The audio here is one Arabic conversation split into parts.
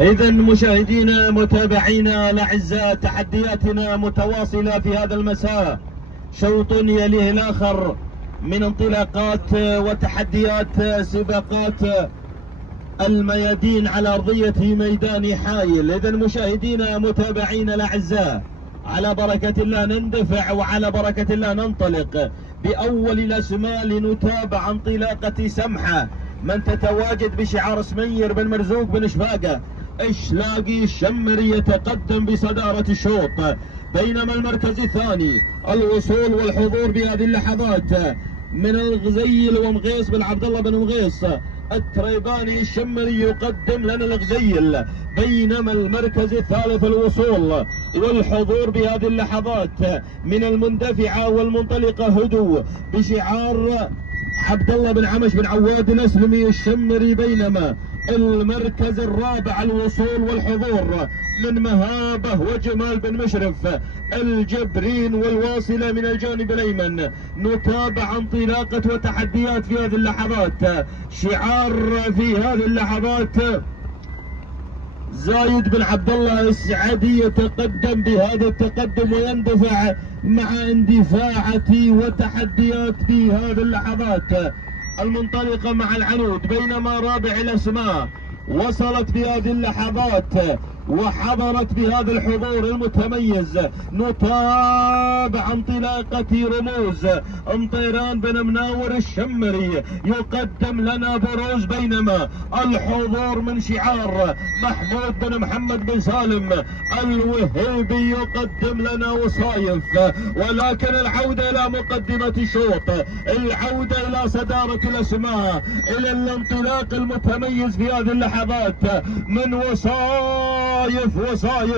إذا مشاهدينا متابعينا الأعزاء، تحدياتنا متواصلة في هذا المساء، شوط يليه الآخر من انطلاقات وتحديات سباقات الميادين على أرضية ميدان حائل. إذا مشاهدينا متابعينا الأعزاء، على بركة الله نندفع وعلى بركة الله ننطلق بأول الأسماء لنتابع انطلاقة سمحة من تتواجد بشعار سمير بن مرزوق بن شفاقة. اشلاقي الشمري يتقدم بصدارة الشوط، بينما المركز الثاني الوصول والحضور بهذه اللحظات من الغزيل ومغيص بن عبد الله بن مغيص. التريباني الشمري يقدم لنا الغزيل، بينما المركز الثالث الوصول والحضور بهذه اللحظات من المندفعة والمنطلقة هدوء بشعار عبد الله بن عمش بن عواد الاسلمي الشمري. بينما المركز الرابع الوصول والحضور من مهابه وجمال بن مشرف الجبرين والواصلة من الجانب الأيمن. نتابع انطلاقة وتحديات في هذه اللحظات. شعار في هذه اللحظات زايد بن عبد الله السعدي يتقدم بهذا التقدم ويندفع مع اندفاعة وتحديات في هذه اللحظات المنطلقة مع العنود. بينما رابع الأسماء وصلت بهذه اللحظات وحضرت بهذا الحضور المتميز. نتابع انطلاقة رموز طيران بن مناور الشمري يقدم لنا بروز، بينما الحضور من شعار محمود بن محمد بن سالم الوهيبي يقدم لنا وصايف. ولكن العودة إلى مقدمة الشوط، العودة إلى صدارة الأسماء، إلى الانطلاق المتميز في هذه اللحظات من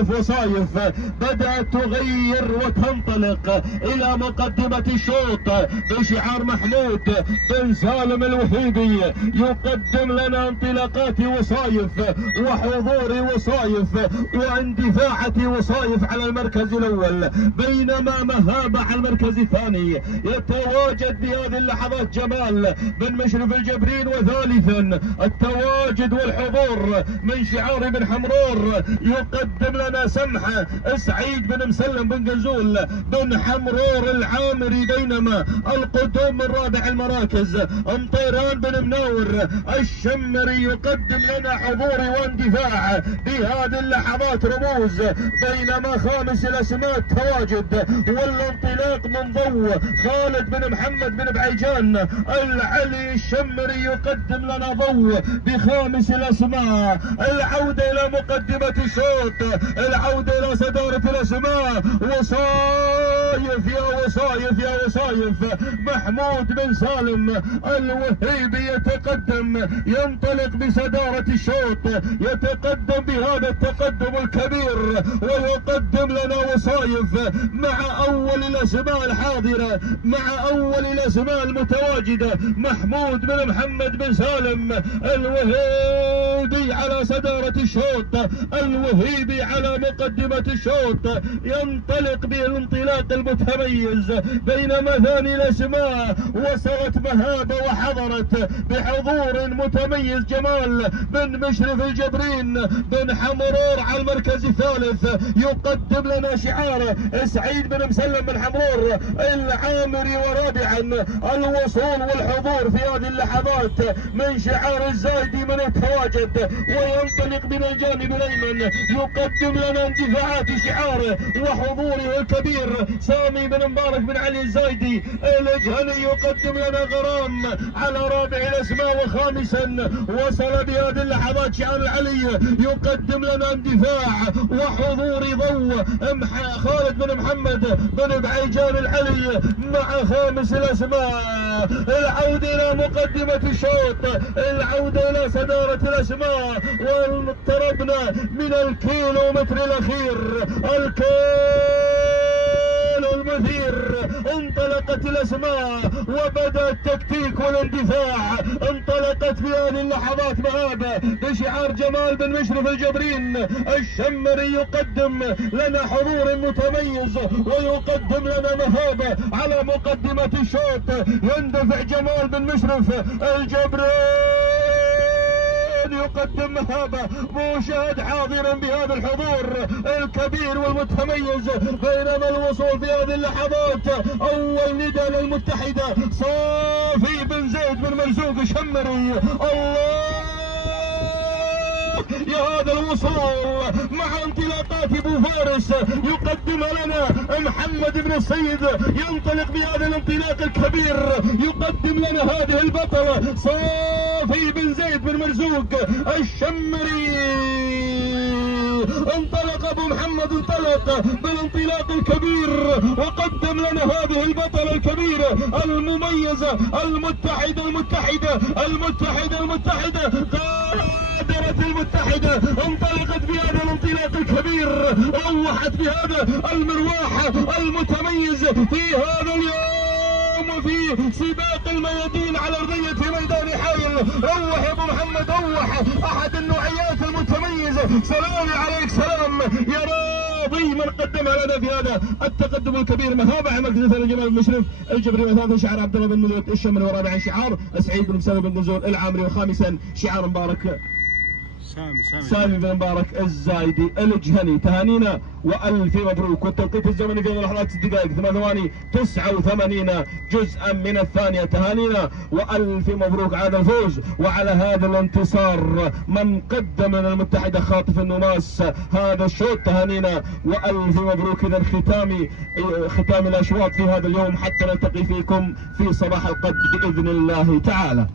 وصايف بدأت تغير وتنطلق إلى مقدمة الشوط بشعار محمود بن سالم الوهيبي يقدم لنا انطلاقات وصايف وحضور وصايف واندفاعة وصايف على المركز الأول. بينما مهابة على المركز الثاني يتواجد بهذه اللحظات جمال بن مشرف الجبرين. وثالثا التواجد والحضور من شعار بن حمرور يقدم لنا سمحة سعيد بن مسلم بن قنزول بن حمرور العامري. بينما القدوم من رابع المراكز طيران بن مناور الشمري يقدم لنا حضور واندفاع بهذه اللحظات رموز. بينما خامس الاسماء التواجد والانطلاق من ضوء خالد بن محمد بن بعيجان العلي الشمري يقدم لنا ضوء بخامس الاسماء. العودة الى مقدمة الشوط، العودة الى صدارة الاسماء. وصايف يا وصايف يا وصايف، محمود بن سالم الوهيبي يتقدم، ينطلق بصدارة الشوط، يتقدم بهذا التقدم الكبير ويقدم لنا وصايف مع اول الاسماء الحاضرة، مع اول الاسماء المتواجدة. محمود بن محمد بن سالم الوهيبي على صدارة الشوط، الوهيبي على مقدمة الشوط، ينطلق بالانطلاق المتميز. بينما ثاني الاسماء وصلت مهابة وحضرت بحضور متميز جمال بن مشرف الجبرين بن حمرور على المركز الثالث يقدم لنا شعار سعيد بن مسلم بن حمرور العامري. ورابعا الوصول والحضور في هذه اللحظات من شعار الزايدي من التواجد وينطلق من الجانب الايمن يقدم لنا اندفاعات شعاره وحضوره الكبير سامي بن مبارك بن علي الزايدي الجهني يقدم لنا غرام على رابع الاسماء. وخامسا وصل بهذه اللحظات شعار العلي يقدم لنا اندفاع وحضور ضوء خالد بن محمد بن بعيجان العلي مع خامس الاسماء. العودة الى مقدمة الشوط، العودة الى صدارة الاسماء. واقتربنا من الكيلومتر الاخير، المثير. انطلقت الاسماء وبدا التكتيك والاندفاع. انطلقت في هذه اللحظات مهابه بشعار جمال بن مشرف الجبرين الشمري يقدم لنا حضور متميز ويقدم لنا مهابه على مقدمه الشوط. يندفع جمال بن مشرف الجبرين يقدم مهابة. مشاهد حاضرا بهذا الحضور الكبير والمتميز، بينما الوصول في هذه اللحظات اول نداء للمتحدة صافي بن زيد بن مرزوق شمري. الله يا هذا الوصول مع انطلاقات ابو فارس، يقدم لنا محمد بن السيد، ينطلق بهذا الانطلاق الكبير، يقدم لنا هذه البطلة صافي بن زيد بن مرزوق الشمري. انطلق ابو محمد، انطلق بالانطلاق الكبير وقدم لنا هذه البطلة الكبيرة المميزة، المتحدة المتحدة المتحدة المتحدة. قادرة المتحدة انطلقت بهذا الانطلاق الكبير، روحت بهذا المرواح المتميز في هذا اليوم في سباق الميادين على ارضية ميدان حائل. روح يا ابو محمد، روح احد النوعيات المتميزة. سلام عليك، سلام يا راضي من قدمها لنا في هذا التقدم الكبير. مهابة عمل مثل جمال المشرف الجبري، وثالثا شعار عبد الله بن مدود الشمري، ورابعا شعار سعيد بن مساوي بن نزول العامري، وخامسا شعار مبارك سامي بن مبارك الزايدي الجهني. تهانينا والف مبروك. والتوقيت الزمني في لحظات 6 دقائق 8 ثواني 89 جزءا من الثانيه. تهانينا والف مبروك على الفوز وعلى هذا الانتصار من قدم لنا المتحده خاطف النماس هذا الشوط. تهانينا والف مبروك. اذا ختام الاشواط في هذا اليوم، حتى نلتقي فيكم في صباح القد باذن الله تعالى.